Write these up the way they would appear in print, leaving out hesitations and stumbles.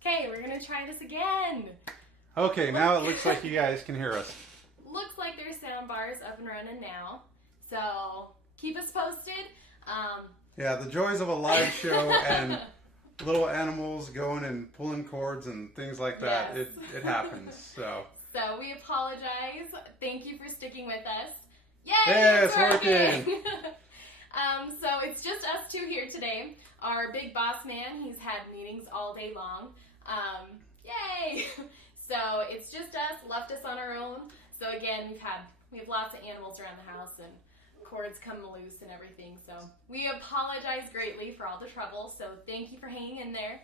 Okay, we're gonna try this again. Okay, now it looks like you guys can hear us. Looks like there's sound bars up and running now. So keep us posted. Yeah, the joys of a live show and little animals going and pulling cords and things like that. Yes. It happens. So we apologize. Thank you for sticking with us. Yay! yeah, it's working. So it's just us two here today. Our big boss man, he's had meetings all day long. Yay! So it's just us, left us on our own. So again, we have lots of animals around the house and cords come loose and everything. So we apologize greatly for all the trouble. So thank you for hanging in there.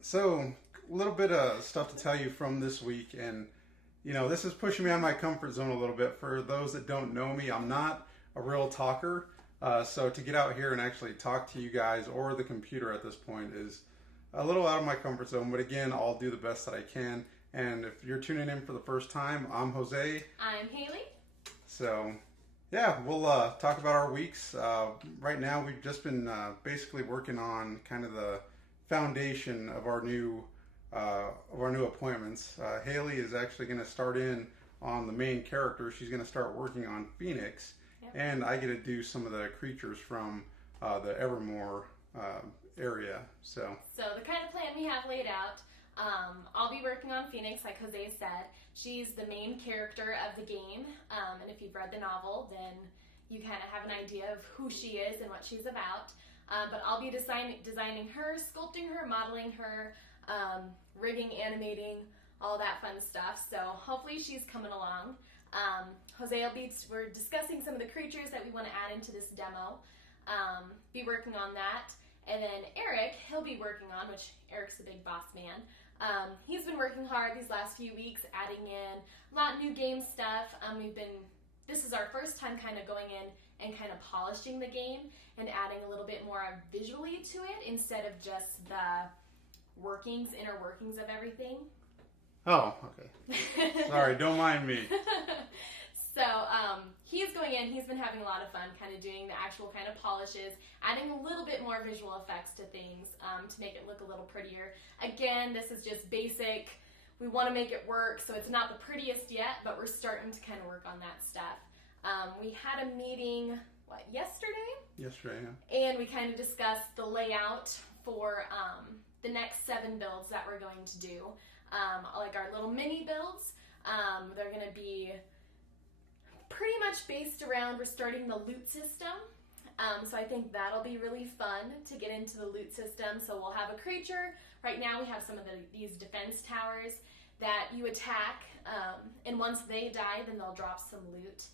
So a little bit of stuff to tell you from this week, and this is pushing me out of my comfort zone a little bit. For those that don't know me, I'm not a real talker. So to get out here and actually talk to you guys or the computer at this point is a little out of my comfort zone. But again, I'll do the best that I can. And if you're tuning in for the first time, I'm Jose. I'm Haley. So yeah, we'll talk about our weeks. Right now, we've just been basically working on kind of the foundation of our new appointments. Haley is actually going to start in on the main character. She's going to start working on Phoenix. And I get to do some of the creatures from the Evermore area. So the kind of plan we have laid out, I'll be working on Phoenix, like Jose said. She's the main character of the game, and if you've read the novel, then you kind of have an idea of who she is and what she's about. But I'll be designing her, sculpting her, modeling her, rigging, animating, all that fun stuff. So hopefully she's coming along. We're discussing some of the creatures that we want to add into this demo, be working on that. And then Eric, he'll be working on, which Eric's the big boss man. He's been working hard these last few weeks, adding in a lot of new game stuff. This is our first time kind of going in and kind of polishing the game and adding a little bit more visually to it instead of just the inner workings of everything. Oh, okay. Sorry, don't mind me. So he's going in, he's been having a lot of fun kind of doing the actual kind of polishes, adding a little bit more visual effects to things to make it look a little prettier. Again, this is just basic. We want to make it work, so it's not the prettiest yet, but we're starting to kind of work on that stuff. We had a meeting, yesterday? Yesterday, yeah. And we kind of discussed the layout for the next 7 builds that we're going to do. Like our little mini builds, they're going to be pretty much based around, we're starting the loot system. So I think that'll be really fun to get into the loot system. So we'll have a creature. Right now we have some of these defense towers that you attack, and once they die, then they'll drop some loot.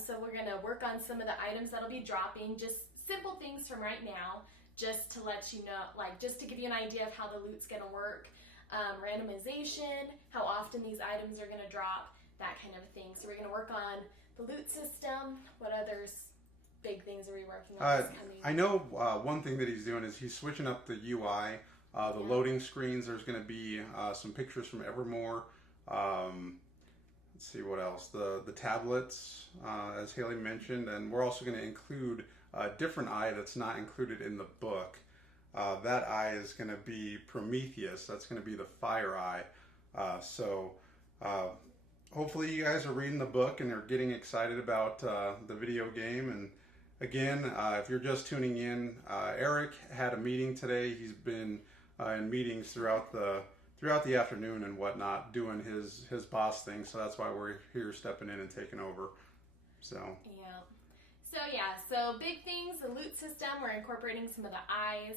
So we're going to work on some of the items that'll be dropping, just simple things from right now, just to let you know, just to give you an idea of how the loot's going to work. Randomization, how often these items are going to drop, that kind of thing. So we're going to work on the loot system. What other big things are we working on this coming? I know one thing that he's doing is he's switching up the UI, loading screens. There's going to be some pictures from Evermore. Let's see what else. The tablets, as Haley mentioned, and we're also going to include a different eye that's not included in the book. That eye is going to be Prometheus. That's going to be the fire eye. Hopefully you guys are reading the book and are getting excited about the video game. And again, if you're just tuning in, Eric had a meeting today. He's been in meetings throughout the afternoon and whatnot, doing his boss thing. So that's why we're here stepping in and taking over. So big things, the loot system, we're incorporating some of the eyes.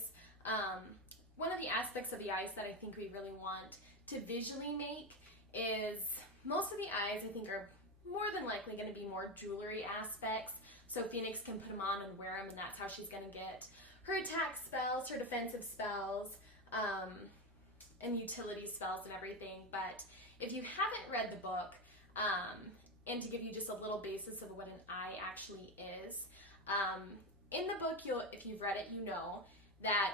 One of the aspects of the eyes that I think we really want to visually make is most of the eyes I think are more than likely going to be more jewelry aspects. So Phoenix can put them on and wear them, and that's how she's going to get her attack spells, her defensive spells, and utility spells and everything. But if you haven't read the book, and to give you just a little basis of what an eye actually is, in the book, if you've read it, you know that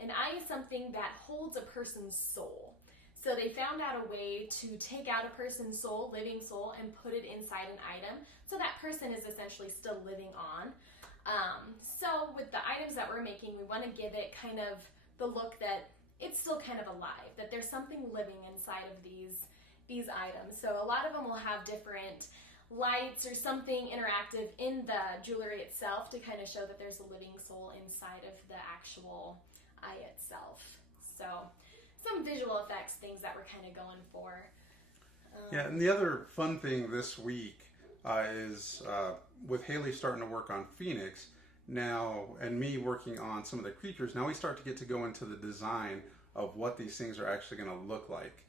an eye is something that holds a person's soul. So they found out a way to take out a person's soul, living soul, and put it inside an item, so that person is essentially still living on. So with the items that we're making, we want to give it kind of the look that it's still kind of alive, that there's something living inside of these items. So a lot of them will have different lights or something interactive in the jewelry itself to kind of show that there's a living soul inside of the actual eye itself. So some visual effects things that we're kind of going for. Yeah, and the other fun thing this week is with Haley starting to work on Phoenix now, and me working on some of the creatures, now we start to go into the design of what these things are actually going to look like.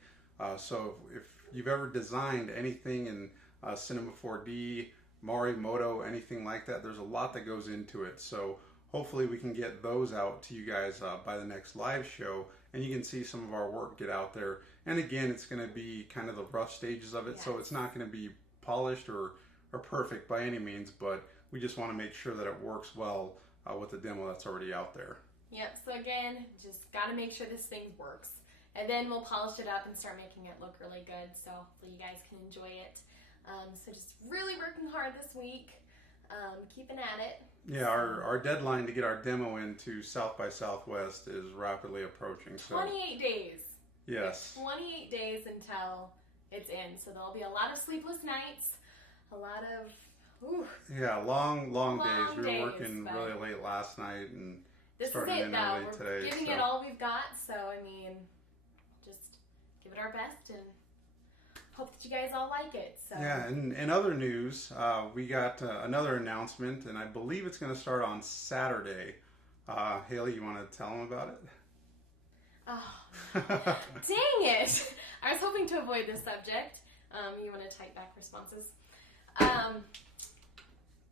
So if you've ever designed anything in Cinema 4D, Morimoto, anything like that, there's a lot that goes into it. So hopefully we can get those out to you guys by the next live show, and you can see some of our work get out there. And again, it's going to be kind of the rough stages of it, so it's not going to be polished or perfect by any means, but we just want to make sure that it works well with the demo that's already out there. Yep, so again, just got to make sure this thing works. And then we'll polish it up and start making it look really good, so hopefully you guys can enjoy it. So just really working hard this week, keeping at it. Yeah, our deadline to get our demo into South by Southwest is rapidly approaching. So 28 days. Yes. 28 days until it's in, so there'll be a lot of sleepless nights, a lot of, yeah, long days. We days, were working really late last night and this starting is it in though. early We're today. giving it all we've got, so I mean, just give it our best and hope that you guys all like it. So yeah, and in other news, we got another announcement, and I believe it's going to start on Saturday. Haley, you want to tell them about it? Oh, dang it! I was hoping to avoid this subject. You want to type back responses?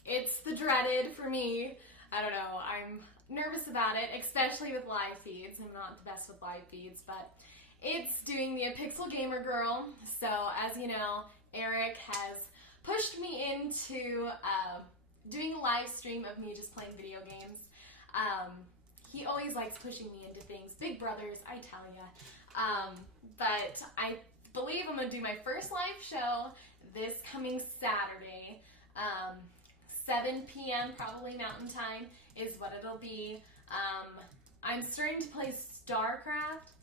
It's the dreaded for me. I don't know. I'm nervous about it, especially with live feeds. I'm not the best with live feeds, but it's doing the apixal gamer girl. So as you know, Eric has pushed me into doing a live stream of me just playing video games. He always likes pushing me into things. Big brothers, I tell ya. But I believe I'm going to do my first live show this coming Saturday. 7 p.m. probably Mountain Time is what it'll be. I'm starting to play StarCraft,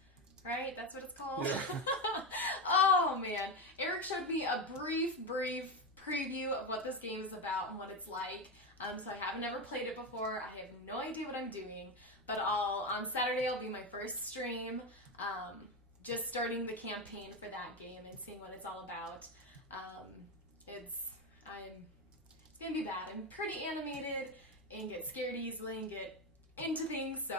right? That's what it's called? Yeah. Oh, man. Eric showed me a brief preview of what this game is about and what it's like. So I haven't ever played it before. I have no idea what I'm doing. But on Saturday, it'll be my first stream. Just starting the campaign for that game and seeing what it's all about. It's gonna be bad. I'm pretty animated and get scared easily and get into things, so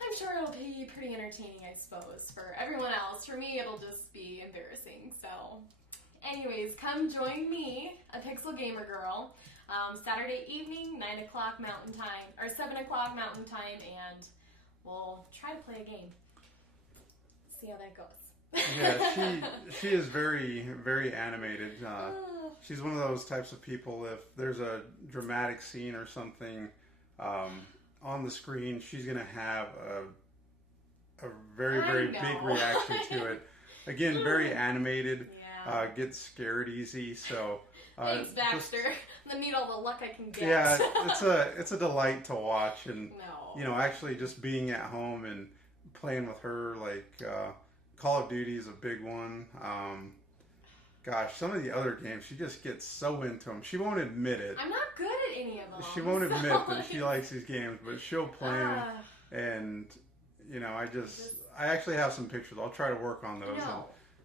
I'm sure it'll be pretty entertaining, I suppose, for everyone else. For me, it'll just be embarrassing. So anyways, come join me, a Pixel Gamer Girl, Saturday evening, 9 o'clock Mountain Time, or 7 o'clock Mountain Time, and we'll try to play a game. See how that goes. Yeah, she is very, very animated. She's one of those types of people, if there's a dramatic scene or something on the screen, she's going to have a very, very big reaction to it. Again, very animated, gets scared easy, so... Thanks, Baxter. I need all the luck I can get. Yeah, it's a delight to watch, and you know, actually just being at home and playing with her, like Call of Duty is a big one. Gosh, some of the other games, she just gets so into them. She won't admit it. I'm not good at any of them. She won't admit that she likes these games, but she'll play them. And, you know, I actually have some pictures. I'll try to work on those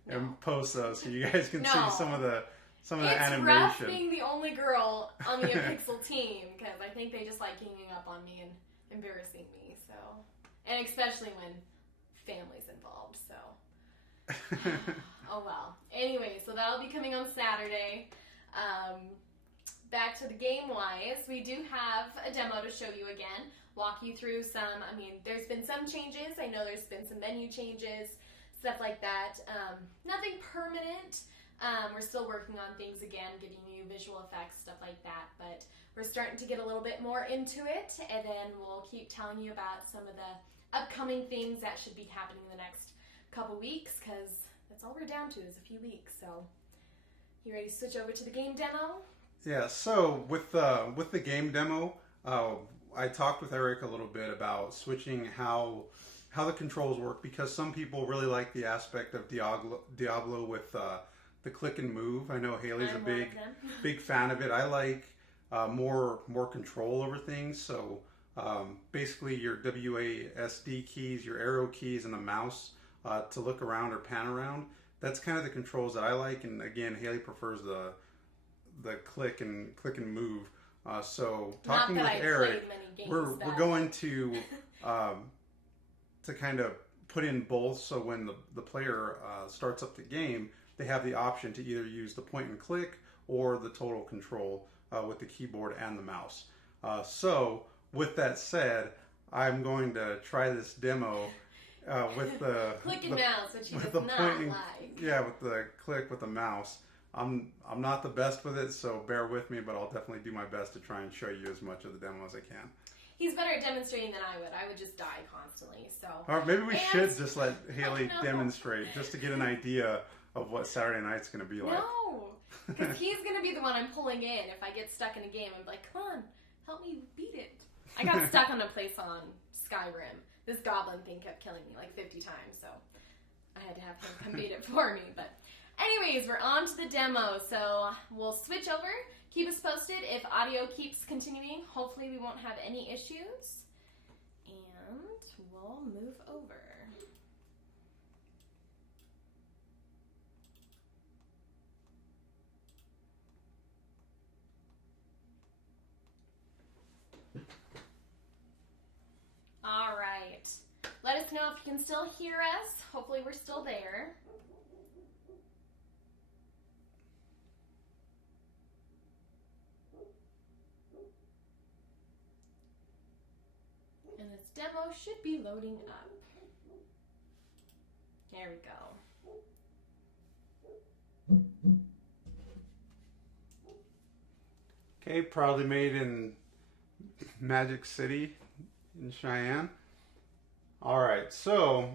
and post those so you guys can see some of the animation. It's rough being the only girl on the Apixal team, because I think they just like ganging up on me and embarrassing me. So, and especially when family's involved. So, oh well. Anyway, so that'll be coming on Saturday. Back to the game-wise, we do have a demo to show you again. Walk you through some. I mean, there's been some changes. I know there's been some menu changes, stuff like that. Nothing permanent. We're still working on things again, giving you visual effects, stuff like that, but we're starting to get a little bit more into it, and then we'll keep telling you about some of the upcoming things that should be happening in the next couple weeks, because that's all we're down to is a few weeks. So, you ready to switch over to the game demo? Yeah, so with the game demo, I talked with Eric a little bit about switching how how the controls work, because some people really like the aspect of Diablo with the click and move. I know Haley's a big fan of it. I like more control over things. So basically your WASD keys, your arrow keys, and the mouse to look around or pan around. That's kind of the controls that I like. And again, Haley prefers the click and move. So talking with Eric, we're going to kind of put in both. So when the player starts up the game, they have the option to either use the point and click or the total control with the keyboard and the mouse. So with that said, I'm going to try this demo with the click and mouse, which he does not like. Yeah, with the click with the mouse. I'm not the best with it, so bear with me, but I'll definitely do my best to try and show you as much of the demo as I can. He's better at demonstrating than I would. I would just die constantly. So. Or maybe we should just let Haley demonstrate, just to get an idea of what Saturday night's going to be like. No, because he's going to be the one I'm pulling in. If I get stuck in a game, I'm like, come on, help me beat it. I got stuck on a place on Skyrim. This goblin thing kept killing me like 50 times, so I had to have him come beat it for me. But anyways, we're on to the demo, so we'll switch over. Keep us posted if audio keeps continuing. Hopefully we won't have any issues. And we'll move over. All right. Let us know if you can still hear us. Hopefully we're still there. And this demo should be loading up. There we go. Okay, proudly made in Magic City in Cheyenne. Alright, so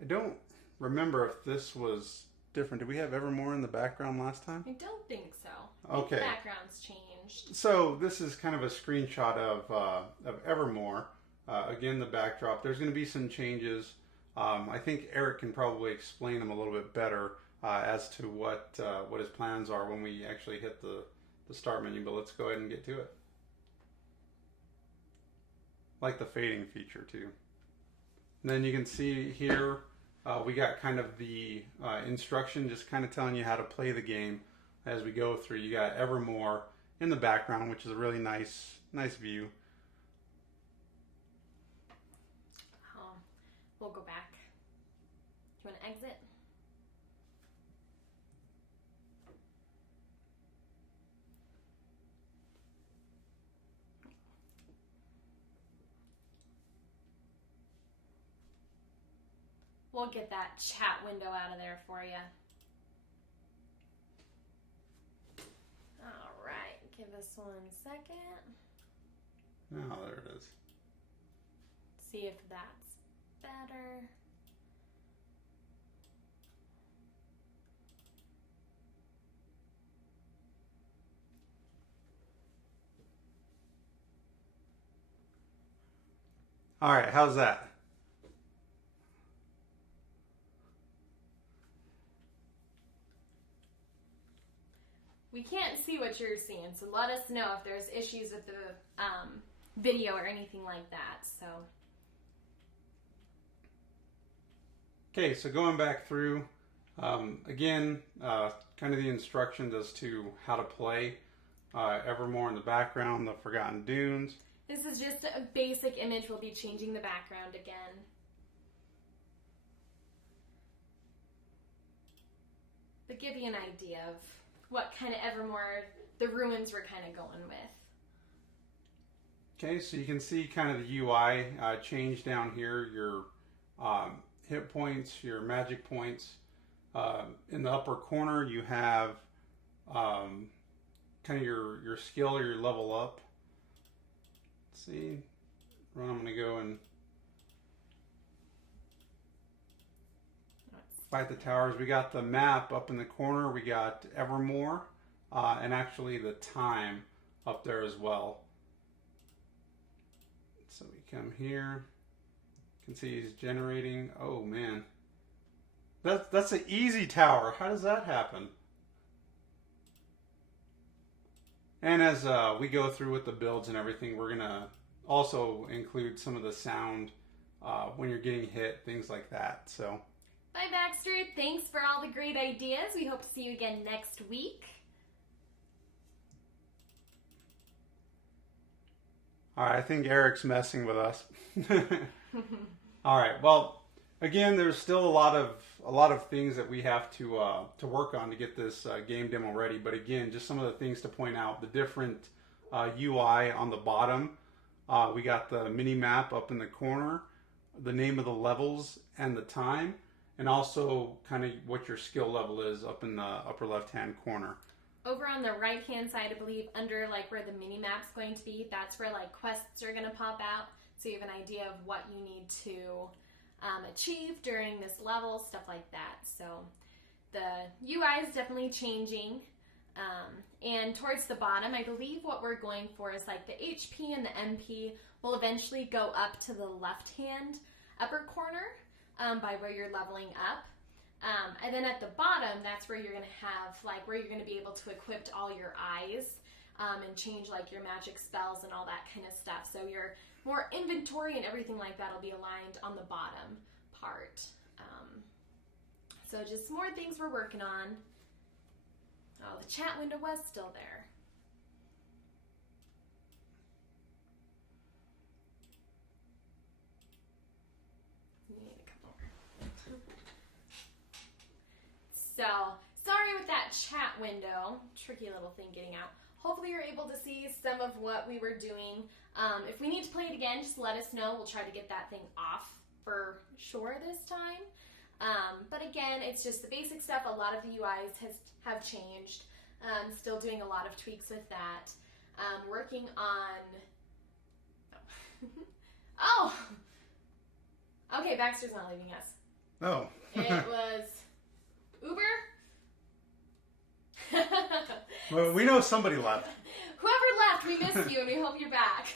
I don't remember if this was different. Did we have Evermore in the background last time? I don't think so. Okay. The background's changed. So this is kind of a screenshot of Evermore. Again, the backdrop. There's going to be some changes. I think Eric can probably explain them a little bit better as to what his plans are when we actually hit the start menu. But let's go ahead and get to it. Like the fading feature too. And then you can see here we got kind of the instruction, just kind of telling you how to play the game as we go through. You got Evermore in the background, which is a really nice view. We'll go back. Do you want to exit? We'll get that chat window out of there for you. All right, give us 1 second. Oh, there it is. See if that's better. All right, how's that? We can't see what you're seeing, so let us know if there's issues with the video or anything like that. So. Okay, so going back through, again, kind of the instructions as to how to play Evermore in the background, the Forgotten Dunes. This is just a basic image. We'll be changing the background again. But give you an idea of what kind of Evermore the ruins we're kind of going with. Okay, so you can see kind of the UI change down here, your hit points, your magic points. In the upper corner you have kind of your skill or your level up. Let's see, I'm going to go and fight the towers. We got the map up in the corner. We got Evermore and actually the time up there as well. So we come here. You can see he's generating. Oh man, that's an easy tower. How does that happen? And as we go through with the builds and everything, we're gonna also include some of the sound when you're getting hit, things like that. So. Bye, Baxter. Thanks for all the great ideas. We hope to see you again next week. All right, I think Eric's messing with us. All right. Well, again, there's still a lot of things that we have to work on to get this game demo ready. But again, just some of the things to point out: the different UI on the bottom. We got the mini map up in the corner, the name of the levels and the time, and also kind of what your skill level is up in the upper left-hand corner. Over on the right-hand side, I believe, under like where the mini map's going to be, that's where like quests are going to pop out. So you have an idea of what you need to achieve during this level, stuff like that. So the UI is definitely changing. And towards the bottom, I believe what we're going for is like the HP and the MP will eventually go up to the left-hand upper corner by where you're leveling up. And then at the bottom, that's where you're going to have, like, where you're going to be able to equip all your eyes and change, like, your magic spells and all that kind of stuff. So your more inventory and everything like that will be aligned on the bottom part. So just more things we're working on. Oh, the chat window was still there. So, sorry with that chat window. Tricky little thing getting out. Hopefully you're able to see some of what we were doing. If we need to play it again, just let us know. We'll try to get that thing off for sure this time. But again, it's just the basic stuff. A lot of the UIs have changed. Still doing a lot of tweaks with that. Working on... Oh! Okay, Baxter's not leaving us. Oh. It was... Uber? Well, we know somebody left. Whoever left, we miss you and we hope you're back.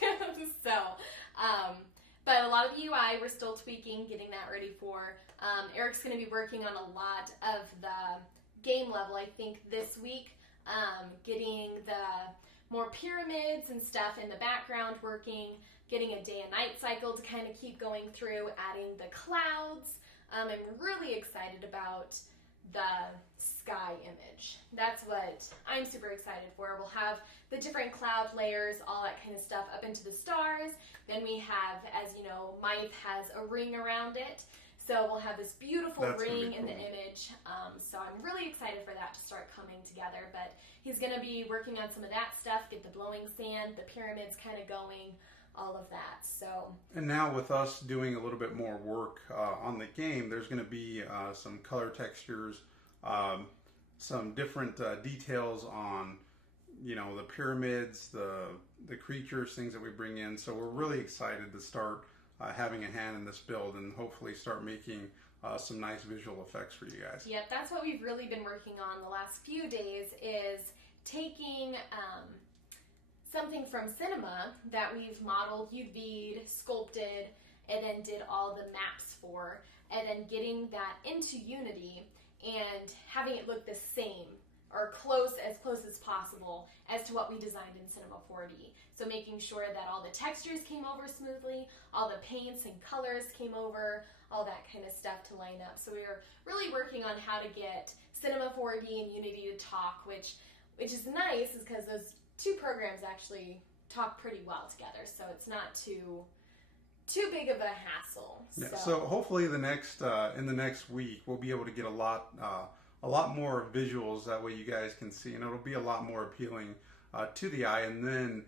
But a lot of the UI we're still tweaking, getting that ready for. Eric's going to be working on a lot of the game level, I think, this week. Getting the more pyramids and stuff in the background working, getting a day and night cycle to kind of keep going through, adding the clouds. I'm really excited about the sky image. That's what I'm super excited for. We'll have the different cloud layers, all that kind of stuff up into the stars. Then we have, as you know, Mythe has a ring around it. So we'll have this beautiful ring in the image. So I'm really excited for that to start coming together. But he's going to be working on some of that stuff, get the blowing sand, the pyramids kind of going, all of that. So. And now with us doing a little bit more work on the game, there's going to be some color textures, some different details on, you know, the pyramids, the creatures, things that we bring in. So we're really excited to start having a hand in this build and hopefully start making some nice visual effects for you guys. Yeah, that's what we've really been working on the last few days, is taking something from cinema that we've modeled, UV'd, sculpted, and then did all the maps for, and then getting that into Unity and having it look the same or as close as possible as to what we designed in Cinema 4D. So making sure that all the textures came over smoothly, all the paints and colors came over, all that kind of stuff to line up. So we were really working on how to get Cinema 4D and Unity to talk, which is nice, is because those two programs actually talk pretty well together. So it's not too big of a hassle. Yeah, so hopefully in the next week we'll be able to get a lot more visuals. That way you guys can see, and it'll be a lot more appealing to the eye. And then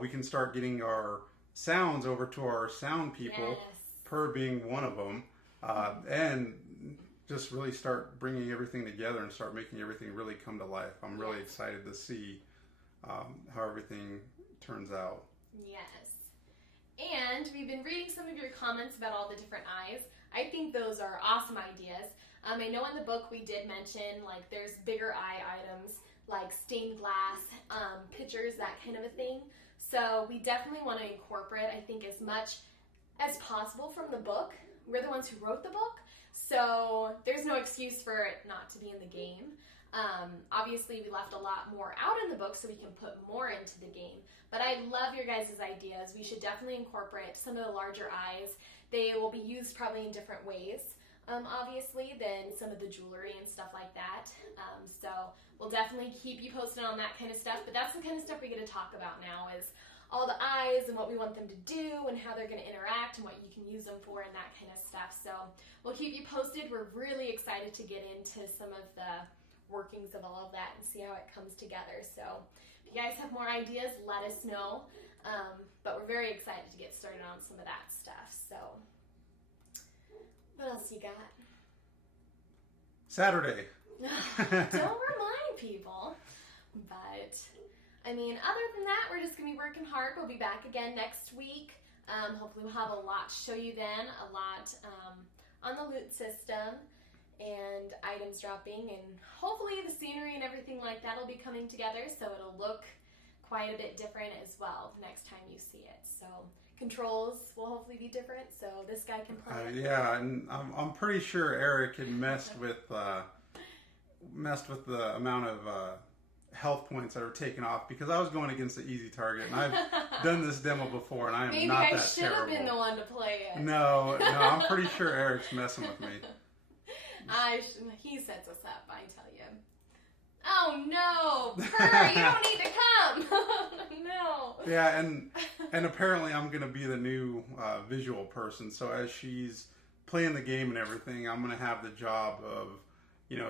we can start getting our sounds over to our sound people, yes. Per being one of them, and just really start bringing everything together and start making everything really come to life. I'm really excited to see how everything turns out. Yes. And we've been reading some of your comments about all the different eyes. I think those are awesome ideas. I know in the book we did mention, like, there's bigger eye items, like stained glass, pictures, that kind of a thing. So we definitely want to incorporate, I think, as much as possible from the book. We're the ones who wrote the book, so there's no excuse for it not to be in the game. Obviously, we left a lot more out in the book so we can put more into the game. But I love your guys' ideas. We should definitely incorporate some of the larger eyes. They will be used probably in different ways, obviously, than some of the jewelry and stuff like that. So we'll definitely keep you posted on that kind of stuff. But that's the kind of stuff we get to talk about now, is all the eyes and what we want them to do and how they're going to interact and what you can use them for and that kind of stuff. So we'll keep you posted. We're really excited to get into some of the workings of all of that and see how it comes together. So if you guys have more ideas, let us know. But we're very excited to get started on some of that stuff. So what else you got? Saturday. Don't remind people. But I mean, other than that, we're just going to be working hard. We'll be back again next week. Hopefully we'll have a lot to show you then, a lot on the loot system and items dropping, and hopefully the scenery and everything like that will be coming together, so it'll look quite a bit different as well the next time you see it. So controls will hopefully be different, so this guy can play. Yeah, and I'm pretty sure Eric had messed with the amount of health points that are taken off, because I was going against the easy target, and I've done this demo before, and I am Maybe not that I should terrible. have been the one to play it. No, I'm pretty sure Eric's messing with me. He sets us up, I tell you. Oh no, Purr, you don't need to come. No. Yeah, and apparently I'm gonna be the new visual person. So as she's playing the game and everything, I'm gonna have the job of,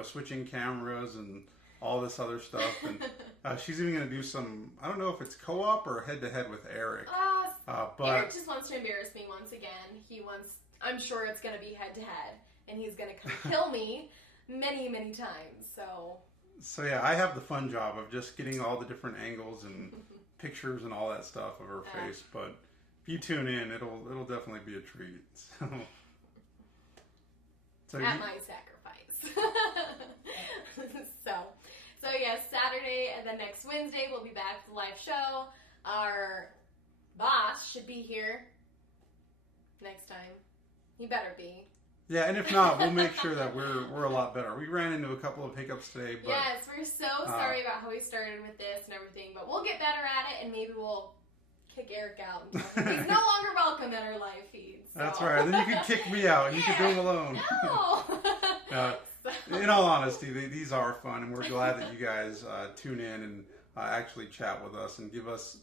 switching cameras and all this other stuff. And she's even gonna do some, I don't know if it's co-op or head-to-head with Eric. But Eric just wants to embarrass me once again. I'm sure it's gonna be head-to-head, and he's gonna come kill me many, many times. So yeah, I have the fun job of just getting all the different angles and pictures and all that stuff of her face. But if you tune in, it'll definitely be a treat. So at my sacrifice. So yes, Saturday and then next Wednesday we'll be back with the live show. Our boss should be here next time. He better be. Yeah, and if not, we'll make sure that we're a lot better. We ran into a couple of hiccups today, but yes, we're so sorry about how we started with this and everything, but we'll get better at it, and maybe we'll kick Eric out. He's no longer welcome in our live feed. So. That's right. Then you can kick me out, and you can do them alone. No. In all honesty, these are fun, and we're glad that you guys tune in and actually chat with us and give us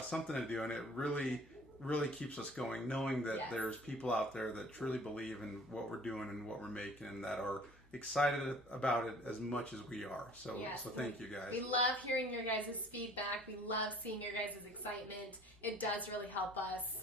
something to do, and it really keeps us going, knowing that there's people out there that truly believe in what we're doing and what we're making, and that are excited about it as much as we are. So thank you guys. We love hearing your guys' feedback. We love seeing your guys' excitement. It does really help us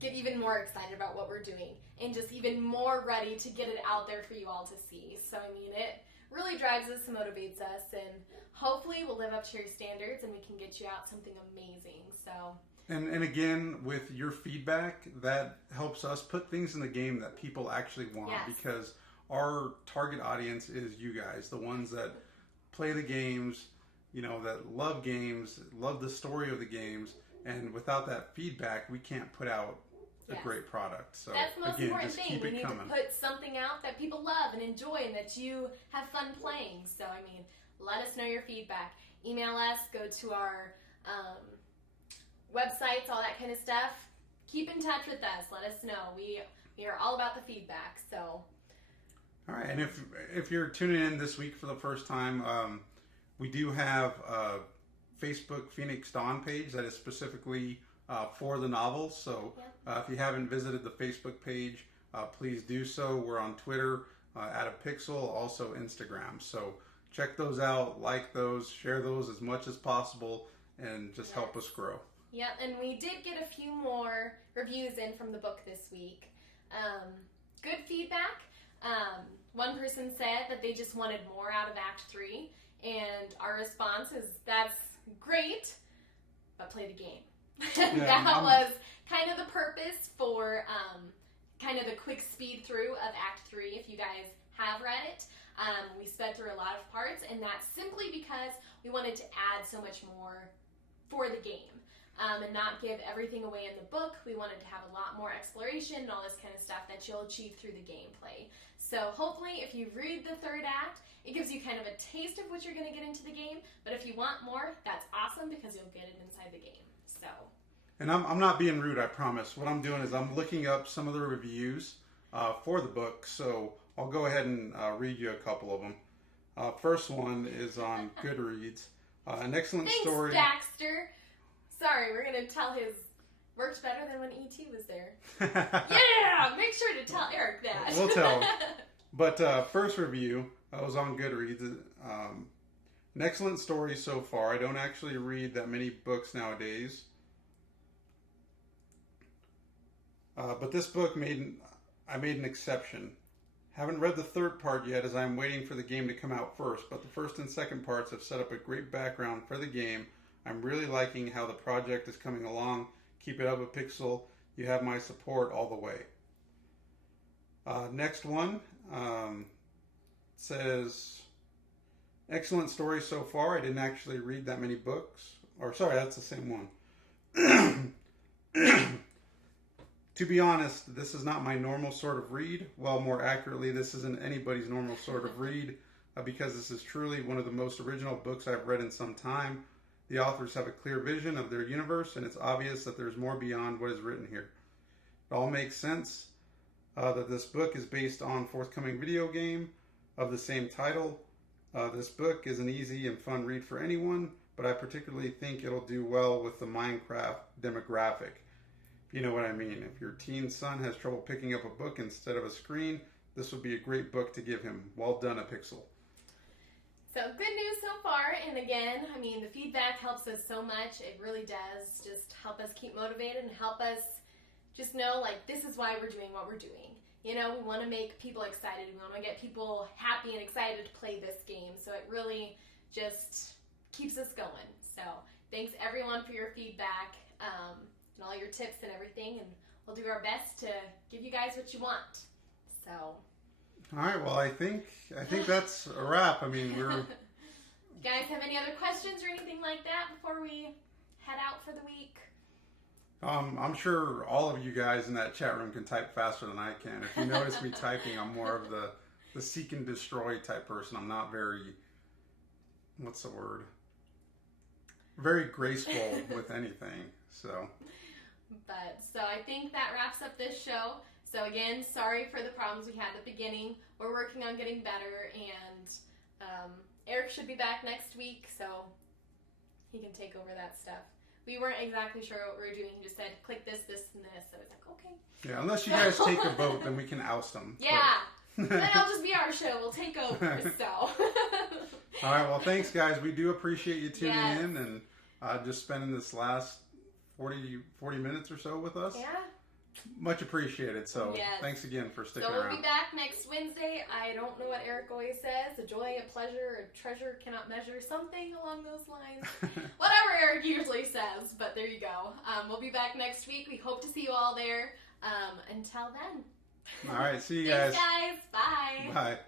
get even more excited about what we're doing and just even more ready to get it out there for you all to see. So, I mean, it really drives us and motivates us, and hopefully we'll live up to your standards and we can get you out something amazing. So. And again, with your feedback, that helps us put things in the game that people actually want, because our target audience is you guys, the ones that play the games, that love games, love the story of the games, and without that feedback, we can't put out a great product. So that's the most important thing. Keep we it need coming. To put something out that people love and enjoy and that you have fun playing. So, I mean, let us know your feedback. Email us, go to our websites, all that kind of stuff. Keep in touch with us. Let us know. We are all about the feedback. So, all right. And if you're tuning in this week for the first time, we do have a Facebook Phoenix Dawn page that is specifically for the novels. So if you haven't visited the Facebook page, please do so. We're on Twitter at apixal, also Instagram. So check those out, like those, share those as much as possible, and just help us grow. Yep, and we did get a few more reviews in from the book this week. Good feedback. One person said that they just wanted more out of Act 3, and our response is, that's great, but play the game. That was kind of the purpose for kind of the quick speed through of Act 3, if you guys have read it. We sped through a lot of parts, and that's simply because we wanted to add so much more for the game. and not give everything away in the book. We wanted to have a lot more exploration and all this kind of stuff that you'll achieve through the gameplay. So hopefully if you read the third act, it gives you kind of a taste of what you're going to get into the game. But if you want more, that's awesome because you'll get it inside the game. So. And I'm not being rude, I promise. What I'm doing is I'm looking up some of the reviews for the book. So I'll go ahead and read you a couple of them. First one is on Goodreads. An excellent story. Thanks, Baxter. Sorry, we're going to tell his worked better than when E.T. was there. Yeah! Make sure to tell Eric that. We'll tell him. But first review was on Goodreads. An excellent story so far. I don't actually read that many books nowadays. But this book I made an exception. Haven't read the third part yet as I'm waiting for the game to come out first, but the first and second parts have set up a great background for the game. I'm really liking how the project is coming along. Keep it up, apixal. You have my support all the way. Next one says, excellent story so far. I didn't actually read that many books. Or sorry, that's the same one. To be honest, this is not my normal sort of read. Well, more accurately, this isn't anybody's normal sort of read because this is truly one of the most original books I've read in some time. The authors have a clear vision of their universe, and it's obvious that there's more beyond what is written here. It all makes sense that this book is based on a forthcoming video game of the same title. This book is an easy and fun read for anyone, but I particularly think it'll do well with the Minecraft demographic. You know what I mean. If your teen son has trouble picking up a book instead of a screen, this would be a great book to give him. Well done, apixal. So good news so far, and again, I mean, the feedback helps us so much. It really does just help us keep motivated and help us just know, like, this is why we're doing what we're doing. You know, we want to make people excited. We want to get people happy and excited to play this game. So it really just keeps us going. So thanks, everyone, for your feedback. And all your tips and everything, and we'll do our best to give you guys what you want. So. All right. Well, I think that's a wrap. I mean, we're. You guys have any other questions or anything like that before we head out for the week? I'm sure all of you guys in that chat room can type faster than I can. If you notice me typing, I'm more of the seek and destroy type person. I'm not very. What's the word? Very graceful with anything. So. So I think that wraps up this show. So again, sorry for the problems we had at the beginning. We're working on getting better, and Eric should be back next week, so he can take over that stuff. We weren't exactly sure what we were doing. He just said, click this, this, and this. So it's like, okay. Yeah, unless you guys take a vote, then we can oust them. Yeah. Then it'll just be our show. We'll take over, so. All right, well, thanks, guys. We do appreciate you tuning in and just spending this last 40 minutes or so with us. Yeah. Much appreciated. So thanks again for sticking around. So we'll be back next Wednesday. I don't know what Eric always says. A joy, a pleasure, a treasure cannot measure. Something along those lines. Whatever Eric usually says. But there you go. We'll be back next week. We hope to see you all there. Until then. All right. See you Thanks, guys. guys. Bye. Bye.